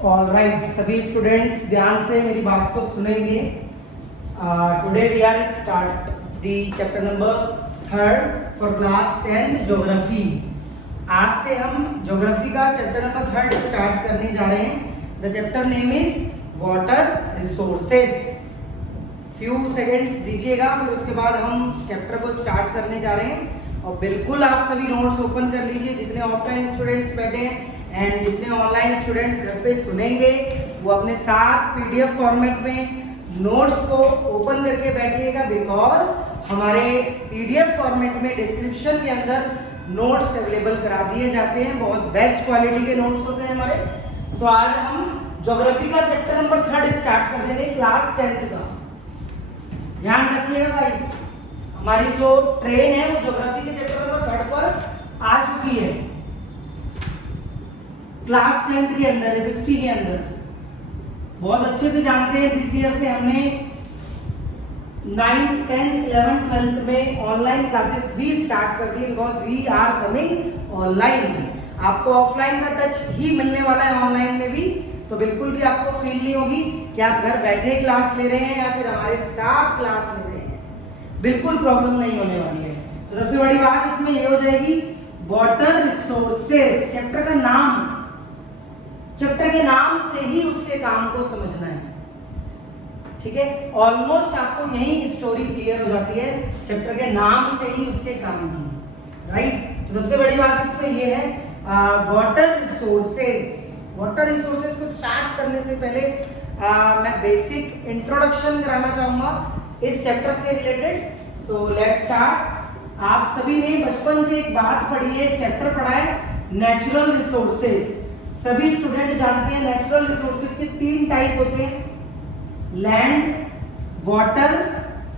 All right, सभी students ध्यान से मेरी बात को सुनेंगे। Today we are start the chapter number 3 for class 10 geography. आज से हम ज्योग्राफी का चैप्टर नंबर 3 स्टार्ट करने जा रहे हैं। The chapter name is water resources. Few seconds दीजिएगा, फिर उसके बाद हम चैप्टर को स्टार्ट करने जा रहे हैं। और बिल्कुल आप सभी नोट्स ओपन कर लीजिए, जितने ऑफलाइन स्टूडेंट्स बैठे हैं एंड जितने ऑनलाइन स्टूडेंट्स घर पे सुनेंगे वो अपने साथ पीडीएफ फॉर्मेट में नोट्स को ओपन करके बैठिएगा, बिकॉज हमारे पीडीएफ फॉर्मेट में डिस्क्रिप्शन के अंदर नोट्स अवेलेबल करा दिए जाते हैं। बहुत बेस्ट क्वालिटी के नोट्स होते हैं हमारे। सो आज हम ज्योग्राफी का चैप्टर नंबर 3 स्टार्ट कर देंगे, क्लास 10 का। ध्यान रखिएगा गाइस, हमारी जो ट्रेन है वो ज्योग्राफी के चैप्टर नंबर 3 पर आ चुकी है, क्लास 10 के अंदर, एसएसटी के अंदर। बहुत अच्छे से जानते हैं, दिस ईयर से हमने 9, 10, 11, 12 में ऑनलाइन क्लासेस भी स्टार्ट कर दी, because we are coming online. आपको ऑफलाइन का टच ही मिलने वाला है ऑनलाइन में भी, तो बिल्कुल भी आपको फील नहीं होगी कि आप घर बैठे क्लास ले रहे हैं या फिर हमारे साथ क्लास ले रहे हैं। बिल्कुल प्रॉब्लम नहीं होने वाली है। तो सबसे बड़ी बात इसमें ये हो जाएगी, वाटर रिसोर्सेस। चैप्टर का नाम, चैप्टर के नाम से ही उसके काम को समझना है, ठीक है। ऑलमोस्ट आपको यही स्टोरी क्लियर हो जाती है, चैप्टर के नाम से ही उसके काम की, राइट। तो सबसे बड़ी बात इसमें ये है, वाटर रिसोर्सेस। वाटर रिसोर्सेस को स्टार्ट करने से पहले मैं बेसिक इंट्रोडक्शन कराना चाहूंगा इस चैप्टर से रिलेटेड। So let's start. आप सभी ने बचपन से एक बात पढ़ी है, चैप्टर पढ़ा है नेचुरल रिसोर्सेस। सभी स्टूडेंट जानते हैं नेचुरल रिसोर्सेस के 3 टाइप होते हैं, लैंड, वाटर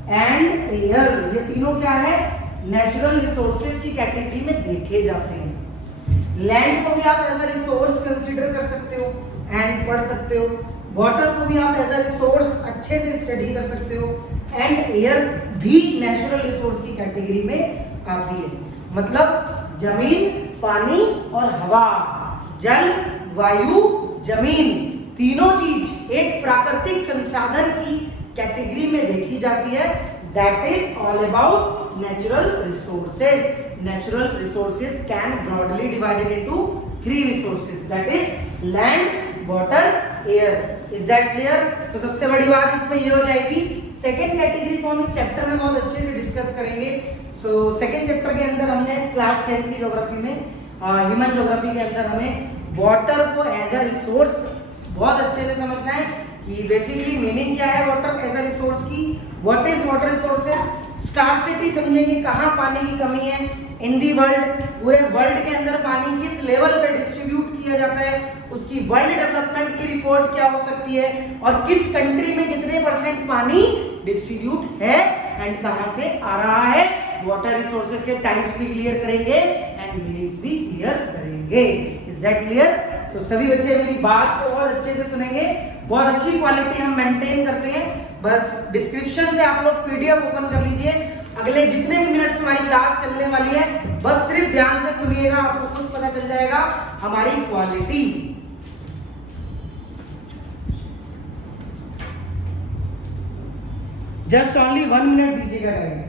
एंड एयर। ये तीनों क्या है, नेचुरल रिसोर्सेस की कैटेगरी में देखे जाते हैं। लैंड को भी आप एज अ रिसोर्स कंसीडर कर सकते हो एंड पढ़ सकते हो, वाटर को भी आप एज अ रिसोर्स अच्छे से स्टडी कर सकते हो, एंड एयर भी नेचुरल रिसोर्स की कैटेगरी में आती है। मतलब जमीन, पानी और हवा, जल, वायु, जमीन, तीनों चीज एक प्राकृतिक संसाधन की कैटेगरी में देखी जाती है। That is all about natural resources. Natural resources can broadly divided into 3 resources, that is land, water, air. Is that clear? So सबसे बड़ी बात इसमें ये हो जाएगी, सेकेंड कैटेगरी को हम इस चैप्टर में बहुत अच्छे से डिस्कस करेंगे। सो सेकेंड चैप्टर के अंदर हमने क्लास 10 की ज्योग्राफी में, ह्यूमन ज्योग्राफी के अंदर हमें वाटर को एज अ रिसोर्स बहुत अच्छे से समझना है कि बेसिकली मीनिंग क्या है वाटर एज अ रिसोर्स की, what is water resources, scarcity समझेंगे, कहाँ पानी की कमी है इन दी वर्ल्ड, पूरे वर्ल्ड के अंदर पानी किस लेवल पे डिस्ट्रीब्यूट किया जाता है, उसकी वर्ल्ड डेवलपमेंट की रिपोर्ट क्या हो सकती है, और किस कंट्री में कितने % पानी डिस्ट्रीब्यूट है एंड कहाँ से आ रहा है। वाटर रिसोर्सेज के टाइप्स भी क्लियर करेंगे एंड मीनिंग्स भी क्लियर करेंगे। Is that clear? सो सभी बच्चे मेरी बात को और अच्छे से सुनेंगे। बहुत अच्छी क्वालिटी हम मेंटेन करते हैं। बस डिस्क्रिप्शन से आप लोग पीडीएफ ओपन कर लीजिए, अगले जितने भी मिनट्स हमारी क्लास चलने वाली है बस सिर्फ ध्यान से सुनिएगा, आपको खुद पता चल जाएगा हमारी क्वालिटी। जस्ट ओनली 1 मिनट दीजिएगा गाइस।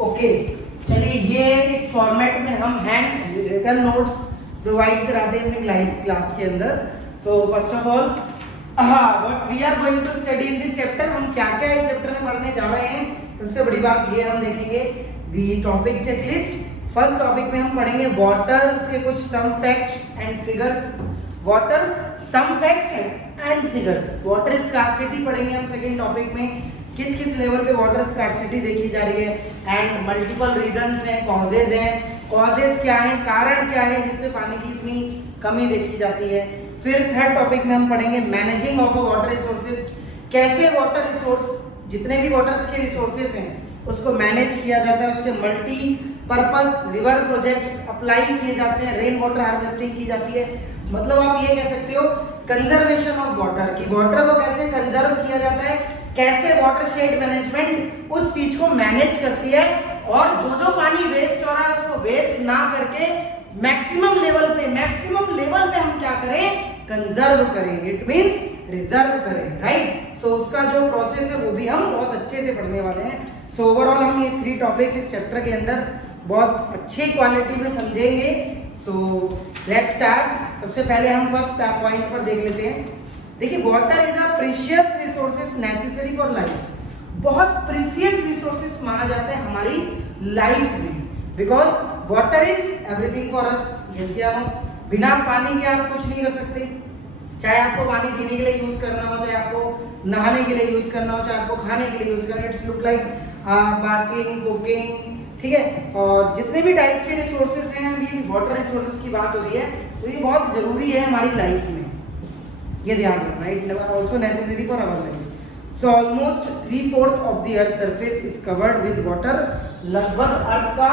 ओके, चलिए ये इस फॉर्मेट में हम हैंड रिटन नोट्स प्रोवाइड कराते हैं अपनी क्लास के अंदर। तो first of all what we are going to study in this chapter, हम क्या क्या इस चैप्टर में पढ़ने जा रहे हैं। सबसे बड़ी बात ये हम देखेंगे the topic checklist. First topic में हम पढ़ेंगे वाटर के कुछ some facts and figures, water some facts and figures. Water scarcity पढ़ेंगे हम सेकंड टॉपिक में, किस किस लेवल पे वाटर स्कार्सिटी देखी जा रही है एंड मल्टीपल रीजंस हैं, कॉजेज हैं, कॉजेज क्या है, कारण क्या है जिससे पानी की इतनी कमी देखी जाती है। फिर थर्ड टॉपिक में हम पढ़ेंगे मैनेजिंग ऑफ वाटर रिसोर्सेज, कैसे वाटर रिसोर्स जितने भी वाटर्स के रिसोर्सेज हैं उसको मैनेज किया जाता है, उसके multi purpose river projects apply किए जाते हैं, रेन वाटर हार्वेस्टिंग की जाती है। मतलब आप ये कह सकते हो कंजर्वेशन ऑफ वाटर, कि वाटर को कैसे कंजर्व किया जाता है, कैसे वाटरशेड मैनेजमेंट उस चीज को मैनेज करती है, और जो पानी वेस्ट हो रहा है उसको वेस्ट ना करके मैक्सिमम लेवल पे हम क्या करें, कंजर्व करें, इट मींस रिजर्व करें, राइट। सो उसका जो प्रोसेस है वो भी हम बहुत अच्छे से पढ़ने वाले हैं। सो ओवरऑल हम ये 3 टॉपिक्स इस चैप्टर के अंदर बहुत अच्छी क्वालिटी में समझेंगे। So let's start. सबसे पहले हम फर्स्ट पॉइंट पर देख लेते हैं। देखिए water is a precious resources necessary for life, बहुत प्रीशियस रिसोर्सेज माना जाता है हमारी लाइफ में, because water is everything for us. Yes या नो, बिना पानी के आप कुछ नहीं कर सकते, चाहे आपको पानी पीने के लिए यूज करना हो, चाहे आपको नहाने के लिए यूज करना हो, चाहे आपको खाने के लिए यूज करना, it's look like bathing, cooking, ठीक है। और जितने भी टाइप्स के रिसोर्सेज हैं, अभी वाटर रिसोर्सेज की बात हो रही है, तो ये बहुत जरूरी है हमारी लाइफ में, ये ध्यान रखना, it also necessary for our life. So almost 3/4 of the earth surface is covered with water, लगभग अर्थ का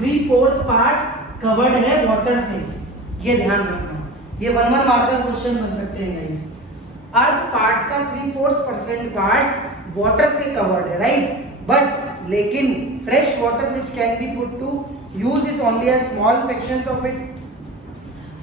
3/4 पार्ट कवर्ड है वाटर से, ये ध्यान रखना। ये 1 मार्कर क्वेश्चन बन सकते हैं गाइस। अर्थ पार्ट का 3/4% पार्ट वाटर से कवर्ड है, राइट। बट लेकिन fresh water which can be put to use is only a small fractions of it.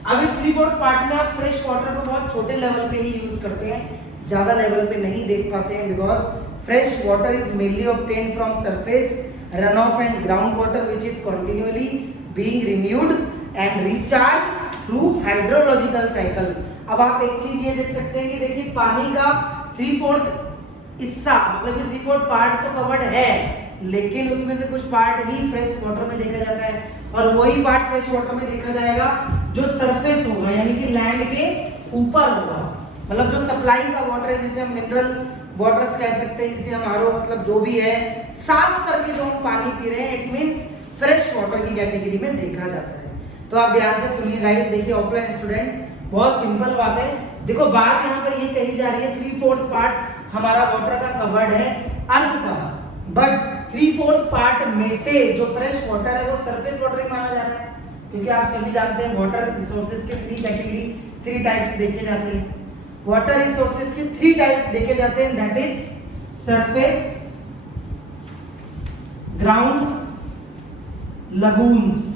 अब इस 3/4 पार्ट में आप फ्रेश वाटर को बहुत छोटे लेवल पे ही यूज करते हैं, ज्यादा लेवल पे नहीं देख पाते हैं, because fresh water is mainly obtained from surface run of and ground water which is continually being renewed and recharge through hydrological cycle. अब आप एक चीज ये देख सकते हैं कि देखिए पानी का 3/4 हिस्सा, मतलब कि 3/4 पार्ट तो कवर्ड है, लेकिन उसमें से कुछ पार्ट ही फ्रेश वाटर में देखा जाता है, और वही पार्ट फ्रेश वाटर में देखा जाएगा जो सरफेस होगा, यानी कि लैंड के ऊपर होगा। मतलब जो सप्लाई का वाटर है, जिसे हम मिनरल वाटर्स कह सकते हैं, जिसे हम आरओ, मतलब जो भी है साफ करके जो हम पानी पी रहे हैं, इट मींस फ्रेश वाटर की कैटेगरी में देखा जाता है। तो आप ध्यान से सुनिए गाइस, देखिए ऑफलाइन स्टूडेंट, बहुत सिंपल बात है। देखो बात यहाँ पर ये कही जा रही है 3/4 पार्ट हमारा वाटर का कवर्ड है अर्थ का, बट 3/4 पार्ट में से जो फ्रेश वाटर है वो सरफेस वाटर ही माना जा रहा है, क्योंकि आप सभी जानते हैं वाटर रिसोर्सेज के 3 टाइप्स देखे जाते हैं। वाटर रिसोर्सेज के 3 टाइप्स देखे जाते हैं, that is surface, ground, lagoons.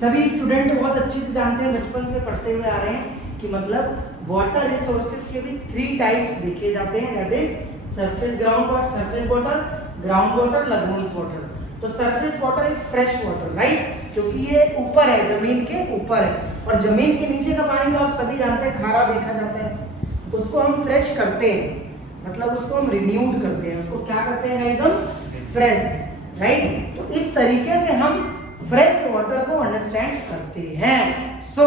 सभी स्टूडेंट बहुत अच्छे से जानते हैं, बचपन से पढ़ते हुए आ रहे हैं कि मतलब वाटर रिसोर्सेज के भी 3 टाइप्स देखे जाते हैं, that is surface ground water, surface water, ground water, lagoons water. तो surface water is fresh water, right, क्योंकि ये ऊपर है, जमीन के ऊपर है, और जमीन के नीचे का पानी तो आप सभी जानते हैं खारा देखा जाता है, उसको हम फ्रेश करते हैं, मतलब उसको हम रिन्यूड करते हैं, उसको क्या करते हैं गाइस, हम फ्रेश, राइट। तो इस तरीके से हम फ्रेश वाटर को अंडरस्टैंड करते हैं। सो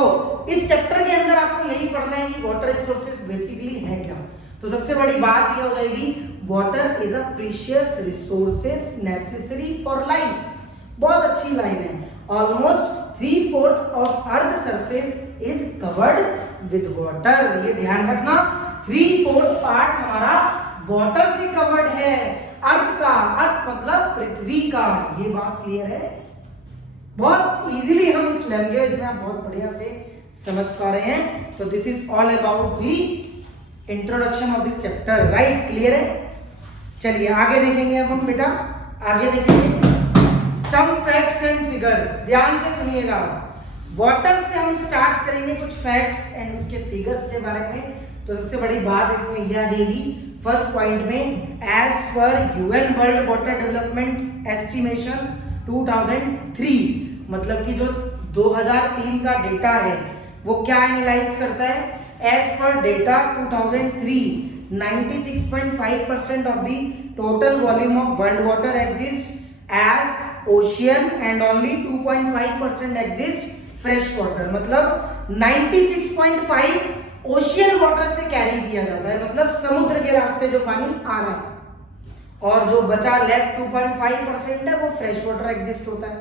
इस चैप्टर के अंदर आपको यही पढ़ना है कि वाटर रिसोर्सेज बेसिकली है क्या। तो सबसे बड़ी बात ये हो जाएगी, water is a precious resources necessary for life. बहुत अच्छी लाइन है। Almost 3/4 of earth surface is covered with water. ये ध्यान रखना, 3/4 पार्ट हमारा वाटर से कवर्ड है, अर्थ का, अर्थ मतलब पृथ्वी का। ये बात क्लियर है, बहुत इजीली हम इस लैंग्वेज में आप बहुत बढ़िया से समझ पा रहे हैं। तो this is all about the introduction of this chapter, right, clear है। चलिए आगे देखेंगे अब हम बेटा, आगे देखेंगे सम फैक्ट्स एंड फिगर्स। ध्यान से सुनिएगा, वाटर से हम स्टार्ट करेंगे कुछ फैक्ट्स एंड उसके फिगर्स के बारे में। तो सबसे बड़ी बात इसमें यह देगी फर्स्ट पॉइंट में, as per UN world water development estimation 2003, मतलब कि जो 2003 का डेटा है वो क्या एनालाइज करता है? As per data 2003 96.5% of the total volume of world water exists as ocean and only 2.5% exists fresh water। मतलब 96.5 ओशियन वाटर से कैरी किया जाता है, मतलब समुद्र के रास्ते जो पानी आ रहा है, और जो बचा लेफ्ट 2.5% है वो फ्रेश वाटर एग्जिस्ट होता है।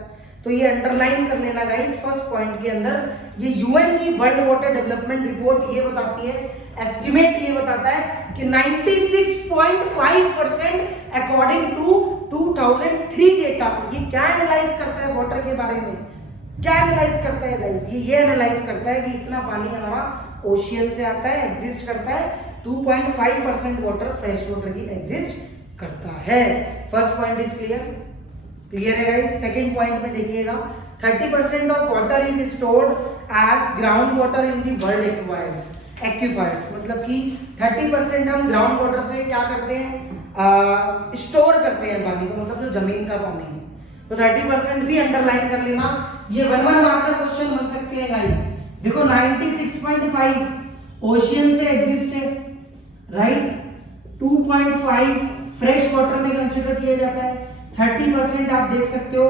तो ये अंडरलाइन कर लेना गाइस फर्स्ट पॉइंट के अंदर। ये यूएन की वर्ल्ड वाटर डेवलपमेंट रिपोर्ट ये बताती है, एस्टिमेट ये बताता है कि 96.5% अकॉर्डिंग टू 2003 डेटा। ये क्या एनालाइज करता है वाटर के बारे में? क्या एनालाइज करता है गाइस? ये एनालाइज करता है कि इतना पानी हमारा ओशियन से आता है, एग्जिस्ट करता है, 2.5% वाटर फ्रेश वाटर की एग्जिस्ट करता है। First point is clear? Clear है गाइस? सेकंड पॉइंट में देखिएगा, 30% of water is stored as ground water in the world aquifers. मतलब कि 30% हम ग्राउंड वाटर से क्या करते हैं? स्टोर करते हैं पानी को, मतलब जो जमीन का पानी है। तो 30% भी अंडरलाइन कर लेना। ये 1 मार्कर क्वेश्चन बन सकते हैं गाइस। देखो 96.5 ओशियन से एग्जिस्ट है, राइट? 2.5 फ्रेश वाटर में कंसीडर किया जाता है, 30% आप देख सकते हो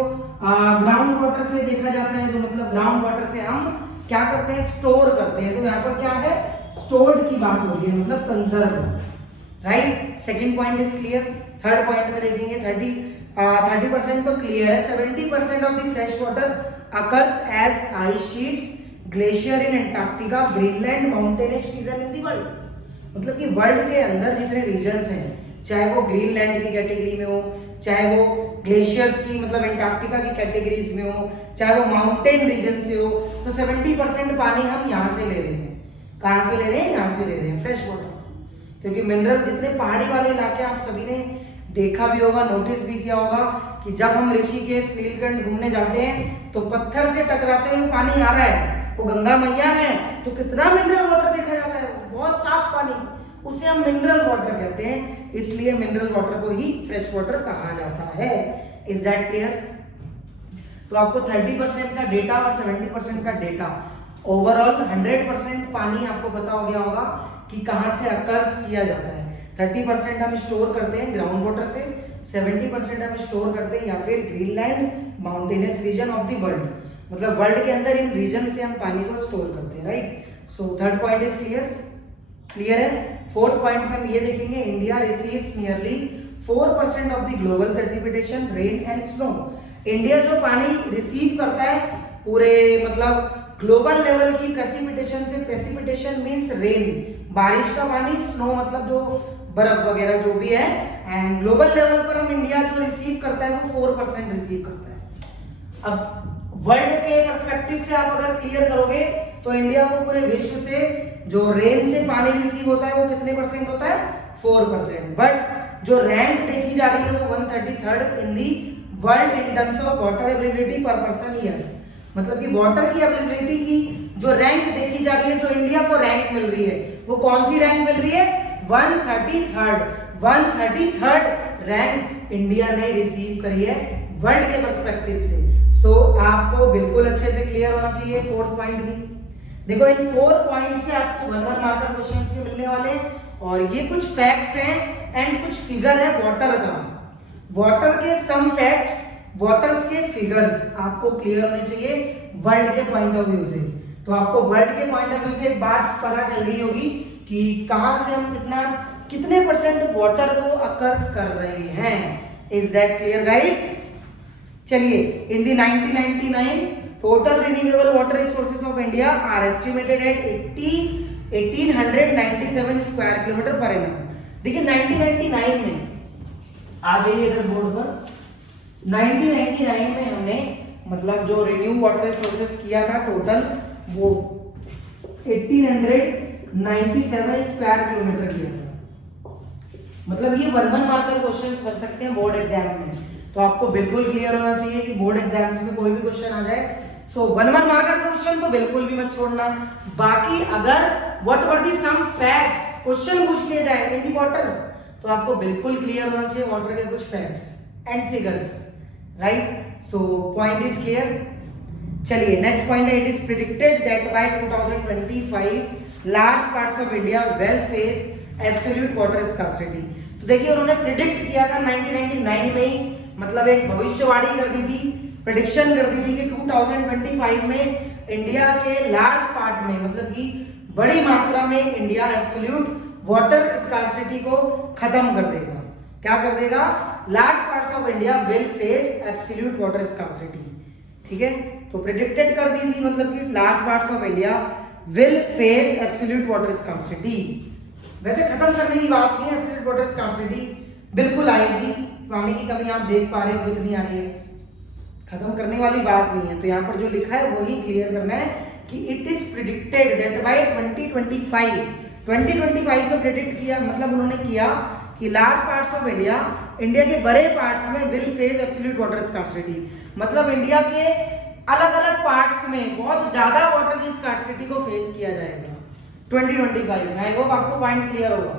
ग्राउंड वाटर से देखा जाता है, जो मतलब ग्राउंड वाटर से हम क्या करते हैं? स्टोर करते हैं। तो यहाँ पर क्या है? स्टोर्ड की बात हो रही है, मतलब conserve, right? Second point is clear. Third point में देखेंगे 30% तो क्लियर है। 70% of the fresh water occurs as ice sheets, glacier in Antarctica, Greenland, mountainous region in the world. मतलब कि वर्ल्ड के अंदर जितने रीजन्स हैं, चाहे वो ग्रीनलैंड की कैटेगरी में हो, चाहे वो ग्लेशियर्स की मतलब एंटार्क्टिका की कैटेगरीज में हो, चाहे वो माउंटेन रीजन से हो, तो 70% पानी हम यहाँ से ले रहे हैं। कहाँ से ले रहे हैं? यहाँ से ले रहे हैं, फ्रेश वाटर। क्योंकि मिनरल जितने पहाड़ी वाले इलाके आप सभी ने देखा भी होगा, नोटिस भी किया होगा कि जब हम ऋषिकेश नीलकंठ घूमने जाते हैं तो पत्थर से टकराते हुए पानी आ रहा है, वो गंगा मैया है, तो कितना मिनरल वाटर देखा जाता है, बहुत साफ पानी, उसे हम मिनरल वाटर कहते हैं। इसलिए मिनरल वाटर को ही फ्रेश वाटर कहा जाता है। Is that clear? तो आपको 30% का डेटा और 70% का डेटा, ओवरऑल 100% पानी आपको पता हो गया होगा कि कहां से अकर्स किया जाता है। 30% हम स्टोर करते हैं ग्राउंड वाटर से, 70% हम स्टोर करते हैं या फिर Greenland, mountainous reason of the world, मतलब वर्ल्ड के अंदर इन रीजन से हम पानी को स्टोर करते हैं, right? So third point is clear? Clear है? फोर्थ पॉइंट में हम ये देखेंगे, India receives nearly 4% of the global precipitation, rain and snow. India जो पानी रिसीव करता है पूरे मतलब ग्लोबल लेवल की प्रेसिपिटेशन से, प्रेसिपिटेशन मींस रेन, बारिश का पानी, स्नो मतलब जो बर्फ वगैरह जो भी है, एंड ग्लोबल लेवल पर हम इंडिया जो रिसीव करता है वो 4% रिसीव करता है। अब वर्ल्ड के पर्सपेक्टिव से आप अगर क्लियर करोगे तो इंडिया को पूरे विश्व से जो रेन से पानी रिसीव होता है वो कितने परसेंट होता है? 4%। बट जो रैंक देखी जा रही है वो 133rd in the world in terms of water availability पर पर्सन ईयर। मतलब कि वाटर की अवेलेबिलिटी की जो रैंक देखी जा रही है, जो इंडिया को रैंक मिल रही है, वो कौन सी रैंक मिल रही है? 133rd रैंक इंडिया ने रिसीव करी है वर्ल्ड के पर्सपेक्टिव से। सो आपको बिल्कुल अच्छे से क्लियर होना चाहिए फोर्थ पॉइंट भी। देखो इन 4 पॉइंट से आपको 1 मार्कर क्वेश्चंस भी मिलने वाले हैं, और ये कुछ फैक्ट्स हैं एंड कुछ फिगर है वाटर का। वाटर के सम फैक्ट्स, वाटर्स के फिगर्स आपको क्लियर होने चाहिए वर्ल्ड के पॉइंट ऑफ व्यू से। तो आपको वर्ल्ड के पॉइंट ऑफ व्यू से एक बात पता चल रही होगी कि कहां से हम कितने परसेंट वाटर को अकर्स कर रहे हैं। Is that clear guys? चलिए, in the 1999 total renewable water resources of India are estimated at 1897 square kilometer per annum. देखिए 1999 में, आ जाइए इधर बोर्ड पर, 1999 में हमने मतलब जो रिन्यू वाटर रिसोर्सेज किया था टोटल वो 1897 स्क्वायर किलोमीटर किया था। मतलब ये 1 मार्कर क्वेश्चंस बन सकते हैं बोर्ड एग्जाम में। तो आपको बिल्कुल क्लियर होना चाहिए कि बोर्ड एग्जाम्स में कोई भी क्वेश्चन आ जाए, सो 1 मार्कर क्वेश्चन तो बिल्कुल भी मत छोड़ना। बाकी अगर what were the some facts question पूछ लिए जाए इन दी वाटर, तो आपको बिल्कुल क्लियर होना चाहिए वाटर के कुछ facts and figures, right? So point is clear? चलिए नेक्स्ट पॉइंट है, it is predicted that bye 2025 large parts of India will face absolute water scarcity. तो देखिए उन्होंने प्रिडिक्ट किया था 1999 में ही, मतलब एक भविष्यवाणी कर दी थी, प्रेडिक्शन कर दी थी कि 2025 में इंडिया के लार्ज पार्ट में, मतलब कि बड़ी मात्रा में इंडिया एब्सोल्यूट वाटर स्कार्सिटी को खत्म कर देगा। क्या कर देगा? Large parts of India will face absolute water scarcity. ठीक है, तो प्रेडिक्टेड कर दी थी, मतलब कि large parts of India will face absolute water scarcity. वैसे खत्म करने की बात नहीं है, एब्सोल्यूट वाटर स्कार्सिटी बिल्कुल आएगी। पानी की कमी आप देख पा रहे हो कितनी आ रही है, खत्म करने वाली बात नहीं है। तो यहाँ पर जो लिखा है वही क्लियर करना है कि it is predicted that bye 2025 में प्रेडिक्ट किया, मतलब उन्होंने किया कि लार्ज पार्ट्स ऑफ इंडिया के बड़े पार्ट्स में will face absolute water scarcity, मतलब इंडिया के अलग अलग पार्ट्स में बहुत ज्यादा वाटर की स्कार्सिटी को फेस किया जाएगा 2025 में। आई होप आपको पॉइंट क्लियर होगा,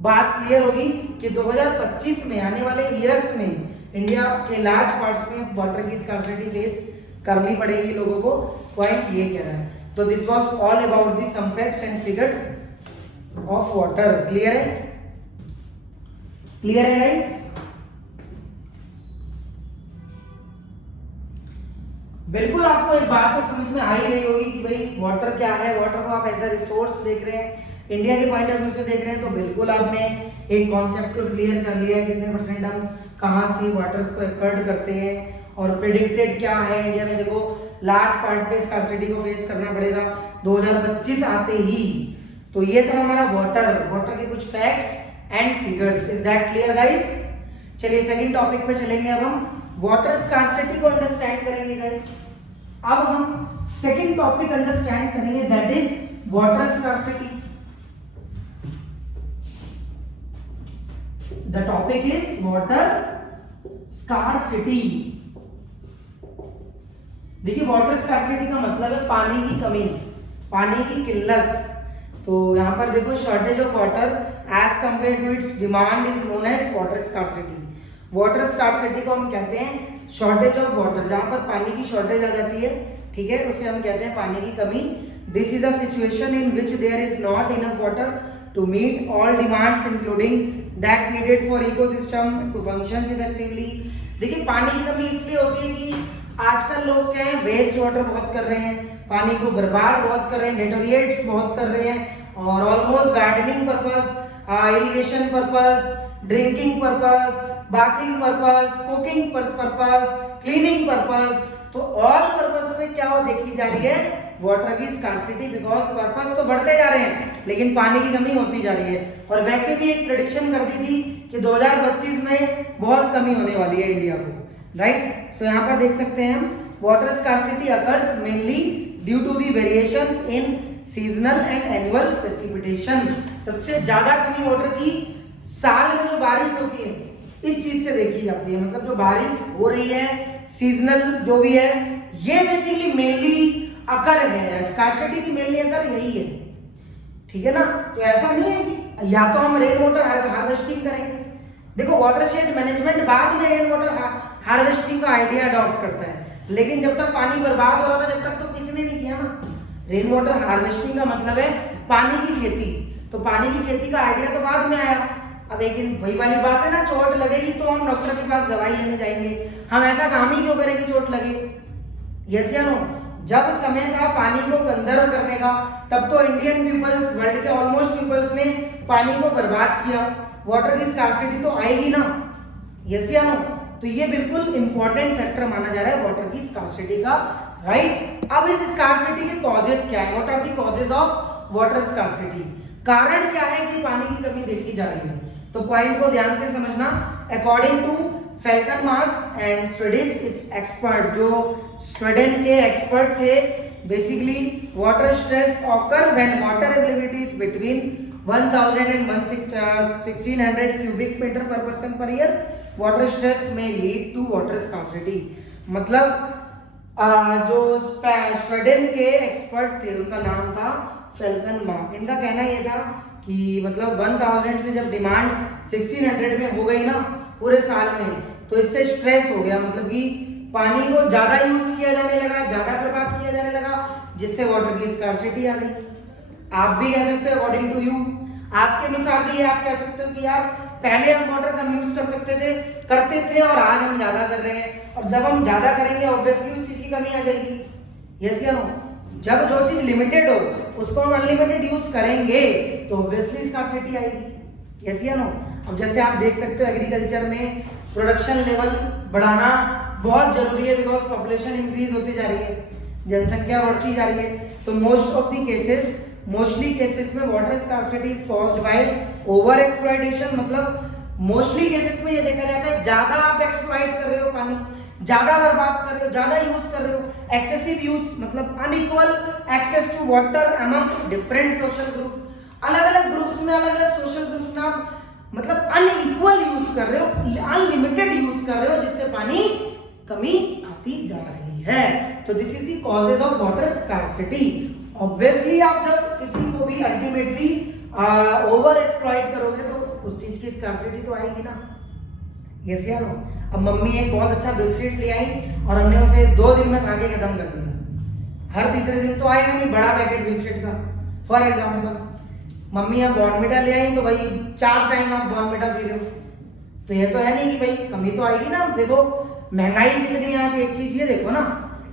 बात क्लियर होगी कि 2025 में आने वाले ईयर्स में इंडिया के लार्ज पार्ट्स में वाटर की स्कार्सिटी फेस करनी पड़ेगी लोगों को। पॉइंट ये कह रहा है। तो this was all about the some facts and figures of water. Clear है? क्लियर है गाइस? बिल्कुल आपको एक बात तो समझ में आ ही रही होगी कि भाई वाटर क्या है। वाटर को आप एज अ रिसोर्स देख रहे हैं, इंडिया के पॉइंट ऑफ व्यू से देख रहे हैं, तो बिल्कुल आपने एक कॉन्सेप्ट को क्लियर कर लिया है कितने परसेंट हम कहां से वाटर्स को एक्वायर्ड करते हैं और प्रेडिक्टेड क्या है। इंडिया में देखो लार्ज पार्ट पे स्कार्सिटी को फेस करना पड़ेगा 2025 आते ही। तो ये था हमारा वाटर के कुछ facts and figures. Is that clear guys? चलिए सेकंड टॉपिक पे चलेंगे। अब हम वाटर स्कार्सिटी को अंडरस्टैंड करेंगे गाइस। अब हम सेकंड टॉपिक अंडरस्टैंड करेंगे, that is water scarcity. The topic is water scarcity. देखिए वाटर स्कार्सिटी का मतलब है पानी की कमी, पानी की किल्लत। तो यहाँ पर देखो shortage of water as compare to its demand is known as water scarcity. Water scarcity को हम कहते हैं शॉर्टेज ऑफ वाटर, जहां पर पानी की शॉर्टेज आ जाती है, ठीक है, उसे हम कहते हैं पानी की कमी। This is a situation in which there is not enough water to meet all demands including that needed for ecosystem to function effectively. देखिए पानी की कमी इसलिए होती है कि आजकल लोग क्या है, वेस्ट वाटर बहुत कर रहे हैं, पानी को बर्बाद बहुत कर रहे हैं, डेटोरिएट्स बहुत कर रहे हैं, और almost gardening purpose, irrigation purpose, drinking purpose, bathing purpose, cooking purpose, cleaning purpose, तो ऑल पर्पस में क्या हो देखी जा रही है वाटर की स्कार्सिटी, बिकॉज पर्पस तो बढ़ते जा रहे हैं लेकिन पानी की कमी होती जा रही है। और वैसे भी एक प्रेडिक्शन कर दी थी कि 2025 में बहुत कमी होने वाली है इंडिया को, राइट। सो यहाँ पर देख सकते हैं हम water scarcity occurs mainly due to the variations in seasonal and annual precipitation. सबसे ज्यादा कमी वाटर की साल में जो बारिश होती है इस चीज से देखी जाती है, मतलब जो बारिश हो रही है सीजनल जो भी है, ये बेसिकली मेनली अकर है, स्कार्सिटी की मेनली अकर यही है, ठीक है ना। तो ऐसा नहीं है कि या तो हम रेन वाटर हार्वेस्टिंग करें। देखो वाटरशेड मैनेजमेंट बाद में रेन वाटर हार्वेस्टिंग का आइडिया अडॉप्ट करता है, लेकिन जब तक पानी बर्बाद हो रहा था जब तक तो किसी ने नहीं किया ना। रेन वाटर हार्वेस्टिंग का मतलब है पानी की खेती, तो पानी की खेती का आइडिया तो बाद में आया। अब लेकिन वही वाली बात है ना, चोट लगेगी तो हम डॉक्टर के पास दवाई लेने जाएंगे, हम ऐसा काम ही क्यों करें कि चोट लगे। यस या नो? जब समय था पानी को कंजर्व करने का तब तो इंडियन पीपल्स, वर्ल्ड के ऑलमोस्ट पीपल्स ने पानी को बर्बाद किया, वाटर की स्कार्सिटी तो आएगी ना। यस या नो? तो ये बिल्कुल इंपॉर्टेंट फैक्टर माना जा रहा है वाटर की स्कार्सिटी का, राइट। अब इस स्कार्सिटी के कॉजेस क्या है, what are the causes of water scarcity, कारण क्या है कि पानी की कमी देखी जा रही है। तो पॉइंट को ध्यान से समझना। According to Falkenmark's and Swedish expert, जो स्वीडन के एक्सपर्ट थे, basically water stress occur when water availability is between 1000 and 1600 cubic meter per person per year, water stress may lead to water scarcity। मतलब जो Sweden के expert थे उनका नाम था फेल्कनमार्क, इनका कहना यह था कि मतलब 1000 से जब डिमांड 1600 में हो गई ना पूरे साल में, तो इससे स्ट्रेस हो गया, मतलब कि पानी को ज्यादा यूज किया जाने लगा, ज्यादा बर्बाद किया जाने लगा, जिससे वाटर की स्कार्सिटी आ गई। आप भी कह सकते हो अकॉर्डिंग टू यू, आपके अनुसार भी आप कह सकते हो कि यार पहले हम वाटर कम यूज करते थे और आज हम ज्यादा कर रहे हैं, और जब हम ज्यादा करेंगे ऑब्वियसली उस चीज की कमी आ जाएगी। यस या नो? जब जो चीज लिमिटेड हो उसको हम अनलिमिटेड यूज करेंगे तो ऑब्वियसली स्कार्सिटी आएगी। यस या नो? अब जैसे आप देख सकते हो एग्रीकल्चर में प्रोडक्शन लेवल बढ़ाना बहुत जरूरी है, बिकॉज पॉपुलेशन इंक्रीज होती जा रही है, जनसंख्या बढ़ती जा रही है। तो मोस्टली केसेस में water scarcity is caused by over exploitation. मतलब मोस्टली केसेस में ये देखा जाता है ज्यादा आप एक्सप्लॉइट कर रहे हो पानी, ज्यादा बर्बाद कर रहे हो, ज्यादा यूज कर रहे हो, एक्सेसिव यूज मतलब unequal access to water among different social group. अलग अलग ग्रुप्स में, अलग अलग सोशल ग्रुप्स में आप मतलब अनइक्वल यूज कर रहे हो, अनलिमिटेड यूज कर रहे हो, जिससे पानी कमी आती जा रही है। तो this is the causes of water scarcity. Obviously आप जब किसी को भी अल्टीमेटली ओवर एक्सप्लॉइट करोगे तो उस चीज की स्कार्सिटी तो आएगी ना। यस या नो? अब मम्मी एक बहुत अच्छा बिस्किट ले आई और हमने उसे 2 दिन में खा के खत्म कर दिया, हर तीसरे दिन तो आएगा नहीं बड़ा पैकेट बिस्किट का। फॉर एग्जाम्पल मम्मी अब बॉर्नविटा ले आई तो भाई 4 टाइम आप बॉर्नविटा पी रहे हो, तो ये तो है नहीं कि भाई कमी तो आएगी ना। देखो महंगाई कितनी है, आप एक चीज ये देखो ना,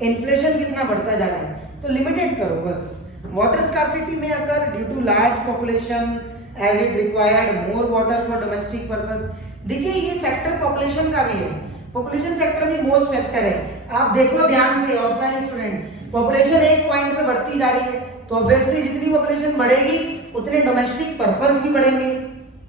इन्फ्लेशन कितना बढ़ता जा रहा है, तो लिमिटेड करो बस। वाटर स्कार्सिटी में occur due to large population as it required more water for domestic purpose. देखिए ये फैक्टर पॉपुलेशन का भी है, पॉपुलेशन फैक्टर भी मोस्ट फैक्टर है। आप देखो ध्यान से ऑफलाइन स्टूडेंट, पॉपुलेशन एक पॉइंट पे बढ़ती जा रही है, तो ऑब्वियसली जितनी पॉपुलेशन बढ़ेगी उतने डोमेस्टिक पर्पस भी बढ़ेंगे।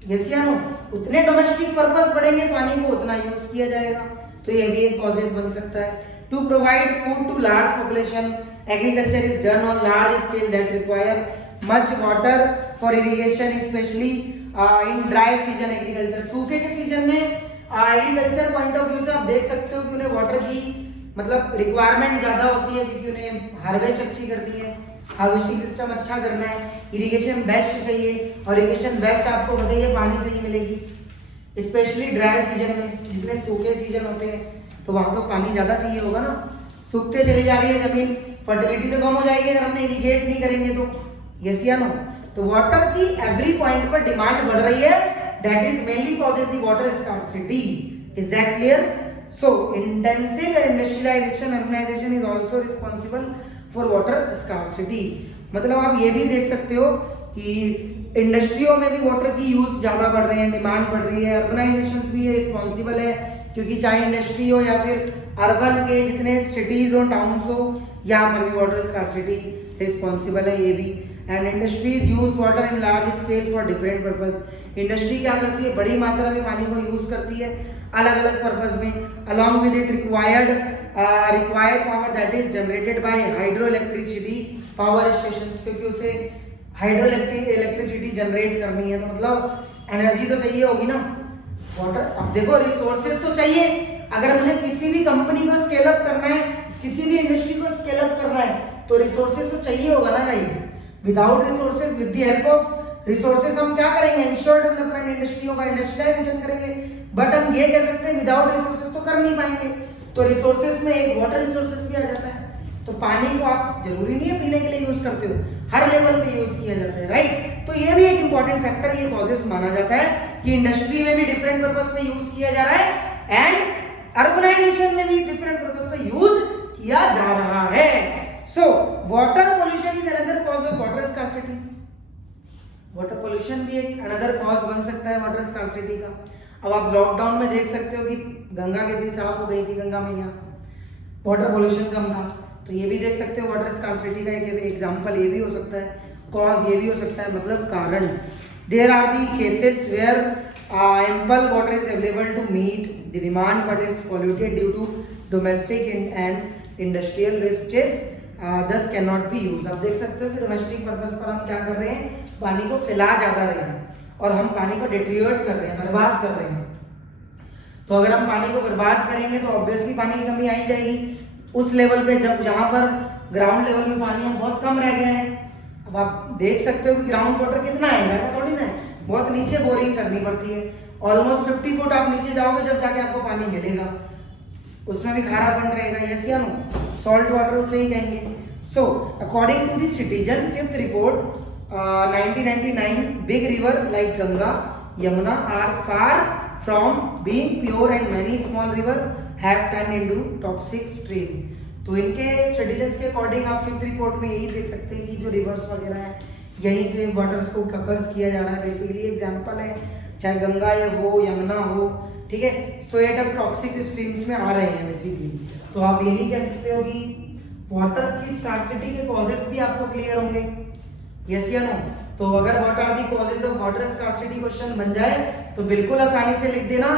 यस या नो? उतने डोमेस्टिक पर्पस बढ़ेंगे, पानी को उतना यूज किया जाएगा, तो ये भी एक कॉजेज बन सकता है। To provide food to large population, agriculture is done on large scale that require much water for irrigation specially in dry season agriculture. सूखे के सीजन में एग्रीकल्चर पॉइंट ऑफ व्यू से आप देख सकते हो कि उन्हें वाटर की मतलब रिक्वायरमेंट ज्यादा होती है, क्योंकि उन्हें हार्वेस्ट अच्छी करनी है, हार्वेस्टिंग सिस्टम अच्छा करना है, इरिगेशन बेस्ट चाहिए, और इरिगेशन बेस्ट आपको बताइए पानी से ही मिलेगी, स्पेशली ड्राई सीजन में। जितने सूखे सीजन होते हैं तो वहां तो पानी ज्यादा चाहिए होगा ना। सूखते चली जा रही है जमीन, फर्टिलिटी तो कम हो जाएगी अगर हमने इरिगेट नहीं करेंगे तो। यस या नो? तो वाटर की एवरी पॉइंट पर डिमांड बढ़ रही है, that is mainly causes the water scarcity. Is that clear? So intensive industrialization urbanization is also responsible for water scarcity. मतलब आप ये भी देख सकते हो कि इंडस्ट्रियों में भी वाटर की यूज ज्यादा बढ़ रही है, डिमांड बढ़ रही है, अर्बनाइजेशन भी रिस्पॉन्सिबल है, क्योंकि चाहे इंडस्ट्री हो या फिर अर्बन के जितने सिटीज हो, टाउन्स हो, यहाँ पर भी वाटर स्कार्सिटी रिस्पॉन्सिबल है ये भी। And industries use water in large scale for different purpose. Industry क्या करती है, बड़ी मात्रा में पानी को यूज करती है अलग अलग पर्पस में। Along with it required power that is generated by hydro electricity power station, क्योंकि उसे हाइड्रो इलेक्ट्रिसिटी जनरेट करनी है, तो मतलब एनर्जी तो चाहिए होगी ना वाटर। अब देखो रिसोर्सेज तो चाहिए, अगर मुझे किसी भी कंपनी को स्केल अप करना है, किसी भी इंडस्ट्री को स्केल अप करना है, तो रिसोर्सेज तो चाहिए होगा ना guys. Without resources, with the help of resources हम क्या करेंगे, इंश्योर डेवलपमेंट इंडस्ट्रियों का इंडस्ट्रियलाइजेशन करेंगे। बट हम ये कह सकते हैं विदाउट रिसोर्सेज तो कर नहीं पाएंगे, तो रिसोर्सेज में एक वाटर रिसोर्सेज भी आ जाता है। तो पानी को आप जरूरी नहीं है पीने के लिए यूज करते हो, हर लेवल पे यूज किया जाता है, राइट। तो ये भी एक इंपॉर्टेंट फैक्टर, ये कॉजेस माना जाता है कि इंडस्ट्री में भी डिफरेंट पर्पस में यूज किया जा रहा है एंड अर्बनाइजेशन में भी डिफरेंट पर्पस में यूज किया जा रहा है। So water pollution is another cause of water scarcity. Water pollution भी एक अनदर कॉज बन सकता है वाटर स्कार्सिटी का। अब आप लॉकडाउन में देख सकते हो कि गंगा कितनी साफ हो गई थी, गंगा मैया, वाटर पोल्यूशन कम था, तो ये भी देख सकते हो वाटर स्कार्सिटी का एक एग्जांपल ये भी हो सकता है, कॉज ये भी हो सकता है, मतलब कारण। There are the cases where ample water is available to meet the demand but it's polluted due to domestic and industrial wastage this can not be use. अब देख सकते हो कि डोमेस्टिक पर्पस पर हम क्या कर रहे हैं, पानी को फैला ज्यादा रहे हैं और हम पानी को डिट्रियोट कर रहे हैं, बर्बाद कर रहे हैं। तो अगर हम पानी को बर्बाद करेंगे तो ऑब्वियसली पानी की कमी आई जाएगी उस लेवल पे, जब जहां पर ग्राउंड लेवल में पानी है बहुत कम रह गया है। अब आप देख सकते हो कि ग्राउंड वाटर कितना है, ज्यादा थोड़ी ना है, बहुत नीचे बोरिंग करनी पड़ती है, ऑलमोस्ट 50 फुट आप नीचे जाओगे जब जाके आपको पानी मिलेगा। उसमें भी खारापन रहेगा, यस या नो, सॉल्ट वाटर उसे ही कहेंगे। So according to the citizen fifth report 1999 big river like Ganga Yamuna are far from being pure and many small river have turn into toxic stream. तो इनके सिटीजन्स के अकॉर्डिंग आप फिफ्थ रिपोर्ट में यही देख सकते हैं कि जो रिवर्स वगैरह है यहीं से वाटर्स को ककर्स किया जा रहा है, बेसिकली एग्जांपल है, चाहे गंगा ये हो यमुना हो, ठीक है, सो ये अब टॉक्सिक स्ट्रीम्स में आ रहे हैं बेसिकली। तो आप यही कह सकते हो कि वाटर की स्कार्सिटी के कॉजेस भी आपको क्लियर होंगे, यस या नो। तो अगर what are the causes of water scarcity question बन जाए तो बिल्कुल आसानी से लिख देना,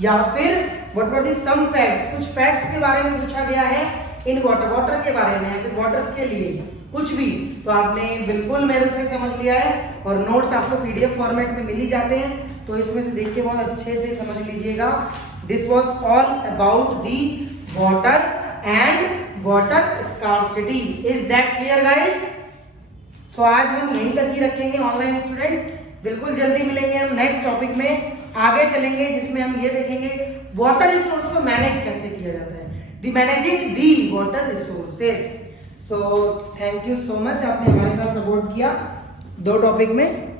या फिर what were the some facts, कुछ फैक्ट्स के बारे में पूछा गया है इन वाटर के बारे में या फिर वाटर्स के लिए कुछ भी, तो आपने बिल्कुल मेरे से समझ लिया है। और नोट्स आपको पीडीएफ फॉर्मेट में मिल ही जाते हैं, तो इसमें से देख के बहुत अच्छे से समझ लीजिएगा। This was all about the water and water scarcity. Is that clear guys? So आज हम यहीं तक ही रखेंगे ऑनलाइन स्टूडेंट, बिल्कुल जल्दी मिलेंगे हम नेक्स्ट टॉपिक में, आगे चलेंगे जिसमें हम ये देखेंगे वाटर रिसोर्स को मैनेज कैसे किया जाता है, the managing the water resources. So thank you so much, आपने हमारे साथ सपोर्ट किया 2 टॉपिक में।